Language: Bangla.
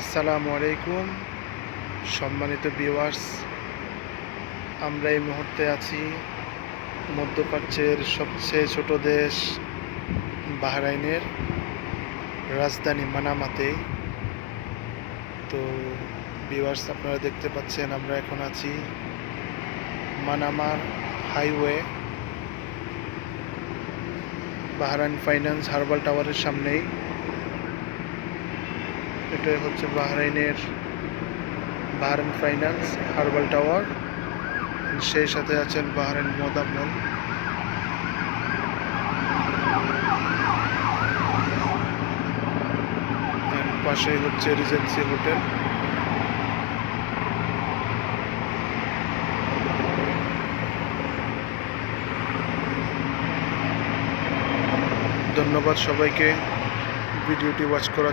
আসসালামু আলাইকুম সম্মানিত ভিউয়ার্স, আমরা এই মুহূর্তে আছি মধ্যপ্রাচ্যের সবচেয়ে ছোট দেশ বাহরাইনের রাজধানী মানামাতে। তো ভিউয়ার্স, আপনারা দেখতে পাচ্ছেন আমরা এখন আছি মানামার হাইওয়ে বাহরাইন ফাইন্যান্স হার্বাল টাওয়ারের সামনেই। এটাই হচ্ছে বাহরাইন ফাইন্যান্স হার্বাল টাওয়ার। সেই সাথে আছেন বাহরাইন মোদাম্মল। পাশেই হচ্ছে রিজেন্সি হোটেল। ধন্যবাদ সবাইকে ভিডিওটি ওয়াচ করার জন্য।